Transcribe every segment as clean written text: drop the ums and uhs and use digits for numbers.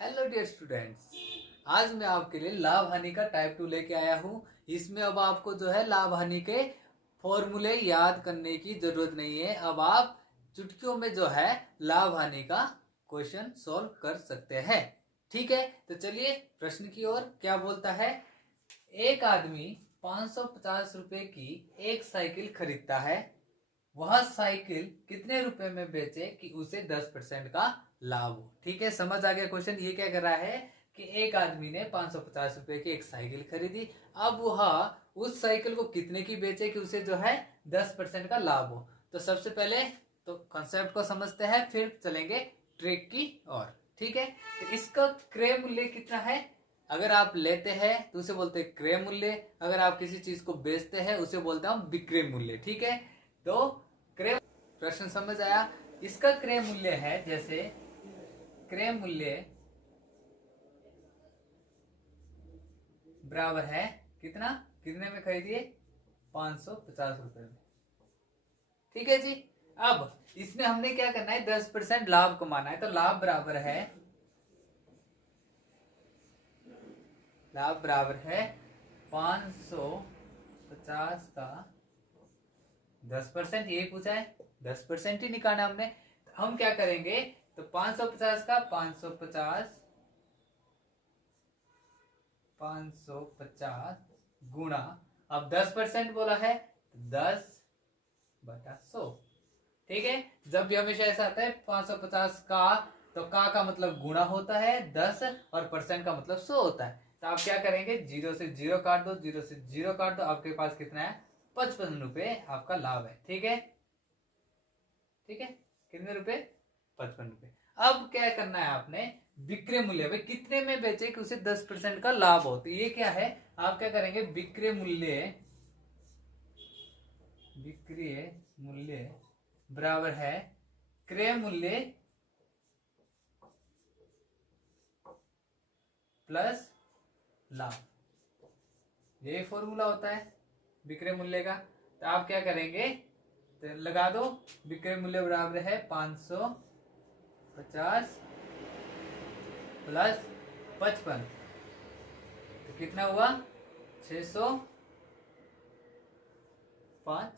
Hello dear students. आज मैं आपके लिए लाभ हानि का टाइप 2 लेके आया हूँ। इसमें अब आपको जो है लाभ हानि के फॉर्मूले याद करने की जरूरत नहीं है। अब आप चुटकियों में जो है लाभ हानि का क्वेश्चन सॉल्व कर सकते हैं। ठीक है, तो चलिए प्रश्न की ओर। क्या बोलता है? एक आदमी 550 रुपए की एक साइकिल खरीदता है। वह साइकिल कितने रुपए में बेचे कि उसे 10% का लाभ हो। ठीक है, समझ आ गया क्वेश्चन? ये क्या कर रहा है कि एक आदमी ने 550 रुपए की एक साइकिल खरीदी। अब वह उस साइकिल को कितने की बेचे कि उसे जो है 10% का लाभ हो। तो सबसे पहले तो कॉन्सेप्ट को समझते हैं, फिर चलेंगे ट्रिक की ओर। ठीक है, तो इसका क्रय मूल्य कितना है? अगर आप लेते हैं तो उसे बोलते हैं क्रय मूल्य। अगर आप किसी चीज को बेचते हैं उसे बोलते हैं विक्रय मूल्य। ठीक है, तो क्रय प्रश्न समझ आया? इसका क्रय मूल्य है, जैसे क्रय मूल्य बराबर है कितना, कितने में खरीदिए? 550 रुपए में। ठीक है जी। अब इसमें हमने क्या करना है, 10% लाभ कमाना है। तो लाभ बराबर है 550 का 10%। यही पूछा है, 10% ही निकालना हमने। तो हम क्या करेंगे, तो 550 का 550 गुणा, अब 10% बोला है तो 10/100। ठीक है, जब भी हमेशा ऐसा आता है 550 का, तो का मतलब गुणा होता है 10 और परसेंट का मतलब 100 होता है। तो आप क्या करेंगे, जीरो से जीरो काट दो, जीरो से जीरो काट दो, आपके पास कितना है? 55 रुपए आपका लाभ है। ठीक है, ठीक है, कितने रुपए? 55 रुपए। अब क्या करना है आपने, विक्रय मूल्य, भाई कितने में बेचे कि उसे 10% का लाभ हो। तो ये क्या है, आप क्या करेंगे, विक्रय मूल्य बराबर है क्रय मूल्य प्लस लाभ। ये फॉर्मूला होता है विक्रय मूल्य का। तो आप क्या करेंगे, तो लगा दो, विक्रय मूल्य बराबर है 550 प्लस 55, तो कितना हुआ? 605।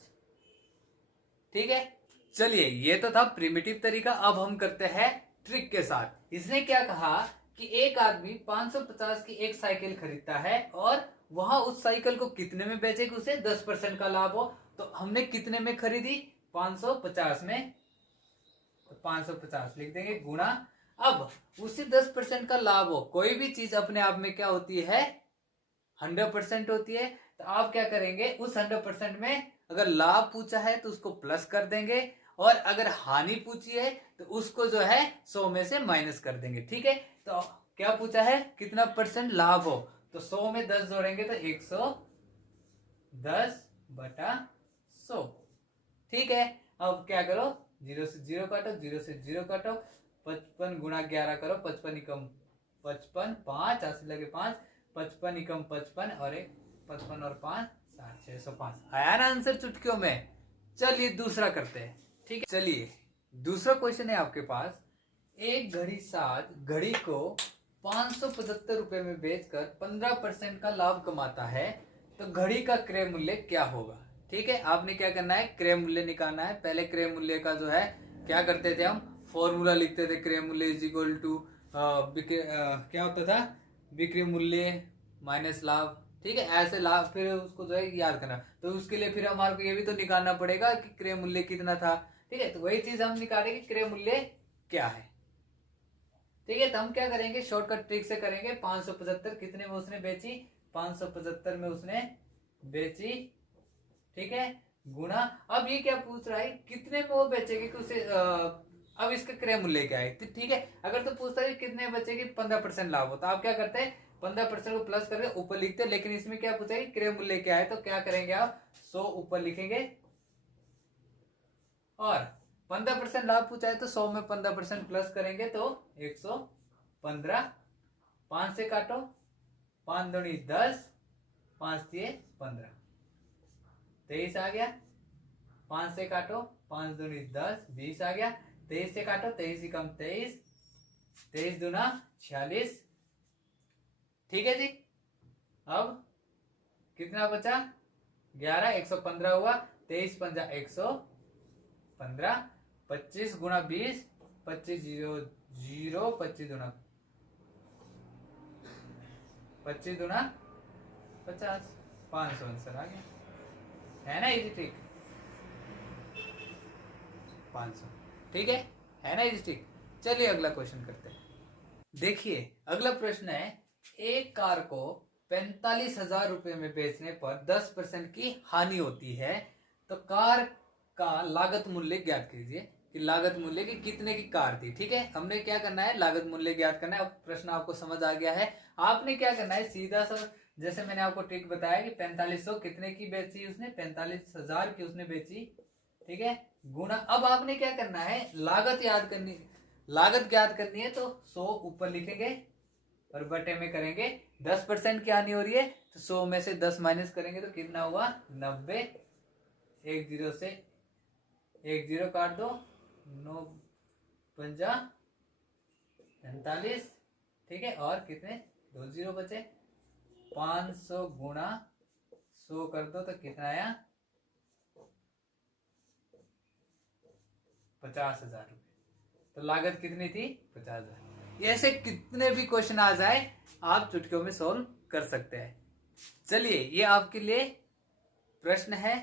ठीक है, चलिए ये तो था प्रिमिटिव तरीका। अब हम करते हैं ट्रिक के साथ। इसने क्या कहा कि एक आदमी 550 की एक साइकिल खरीदता है और वह उस साइकिल को कितने में बेचे कि उसे 10% का लाभ हो। तो हमने कितने में खरीदी? 550 में। तो 550 लिख देंगे गुणा, अब उसे 10% का लाभ हो। कोई भी चीज अपने आप में क्या होती है? 100% होती है। तो आप क्या करेंगे, उस 100% में अगर लाभ पूछा है तो उसको प्लस कर देंगे, और अगर हानि पूछी है तो उसको जो है 100 में से माइनस कर देंगे। ठीक है, तो क्या पूछा है, कितना परसेंट लाभ हो। तो 100 में 10 जोड़ेंगे तो 110/100। ठीक है, अब क्या करो, जीरो से जीरो काटो, जीरो से जीरो काटो, 55 गुणा 11 करो, 55 एकम 55, 5 80 लगे 5, 55 एकम 55 और एक 55 और 5 7, 605 आया ना आंसर चुटकियों में। चलिए दूसरा करते हैं। ठीक है, चलिए दूसरा क्वेश्चन है आपके पास। एक घड़ी साथ घड़ी को 575 रुपए में बेचकर 15% का लाभ कमाता है, तो घड़ी का क्रय मूल्य क्या होगा? ठीक है, आपने क्या करना है, क्रय मूल्य निकालना है। पहले क्रय मूल्य का जो है क्या करते थे, हम फॉर्मूला लिखते थे, क्रय मूल्य इज इक्वल टू क्या होता था, विक्रय मूल्य माइनस लाभ। ठीक है, ऐसे लाभ, फिर उसको जो है याद करना। तो उसके लिए फिर हमारे को ये भी तो निकालना पड़ेगा कि क्रय मूल्य कितना था। ठीक है, तो वही चीज हम निकालेंगे, क्रय मूल्य क्या है। ठीक है, तो हम क्या करेंगे, शॉर्टकट ट्रिक से करेंगे। 575 कितने में उसने बेची? 575 में उसने बेची। ठीक है, गुणा, अब ये क्या पूछ रहा है, कितने में वो बेचेगी कि उसे अब इसका क्रय मूल्य क्या है। ठीक है, अगर तो पूछता है कितने बचेगी, 15% लाभ हो, तो आप क्या करते हैं, 15% को प्लस करके ऊपर लिखते हैं। लेकिन इसमें क्या पूछा है, क्रय मूल्य क्या है, तो क्या करेंगे आप, 100 ऊपर लिखेंगे, और 15% लाभ पूछा है तो 100 में 15% प्लस करेंगे तो 115। 5 से काटो, 5 दूनी 10, 5 दिए 15, 23 आ गया। 5 से काटो, 5 दूनी 10, 20 आ गया। 23 से काटो, 23 कम 23, 23 दूना 46। ठीक है जी। अब कितना बचा 11, 115 हुआ, 23 पंजा 115, 25 गुणा 20, 25 0 0, 25 दूना 50, 500 आंसर आ गया। है ना इजी ट्रिक? 500। ठीक है ना इजी ट्रिक। चलिए अगला क्वेश्चन करते हैं। देखिए अगला प्रश्न है, एक कार को 45,000 रुपए में बेचने पर 10% की हानि होती है, तो कार का लागत मूल्य ज्ञात कीजिए कि लागत मूल्य की कितने की कार थी। ठीक है, हमने क्या करना है, लागत मूल्य ज्ञात करना है। अब प्रश्न आपको समझ आ गया है। आपने क्या करना है, सीधा सा जैसे मैंने आपको ट्रिक बताया कि 4500 कितने की बेची उसने, 45,000 की उसने बेची। ठीक है, गुणा, अब आपने क्या करना है, लागत याद करनी, लागत ज्ञात करनी है, तो 100 ऊपर लिखेंगे और बटे में करेंगे 10% की हानि हो रही है, तो 100 में से 10 माइनस करेंगे तो कितना हुआ 90। एक जीरो से एक जीरो काट दो, 9 पंजा 45। ठीक है, और कितने 2 जीरो बचे, 500 गुणा 100 कर दो तो कितना आया 50,000 रुपए। तो लागत कितनी थी 50,000। ऐसे कितने भी क्वेश्चन आ जाए आप चुटकियों में सोल्व कर सकते हैं। चलिए ये आपके लिए प्रश्न है,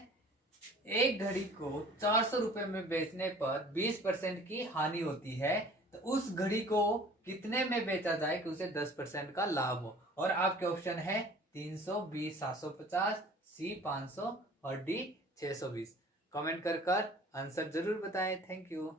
एक घड़ी को 400 रुपए में बेचने पर 20% की हानि होती है, तो उस घड़ी को कितने में बेचा जाए कि उसे 10% का लाभ हो। और आपके ऑप्शन है 300, बी 750, सी 500 और डी 620। कमेंट कर आंसर जरूर बताएं। Thank you.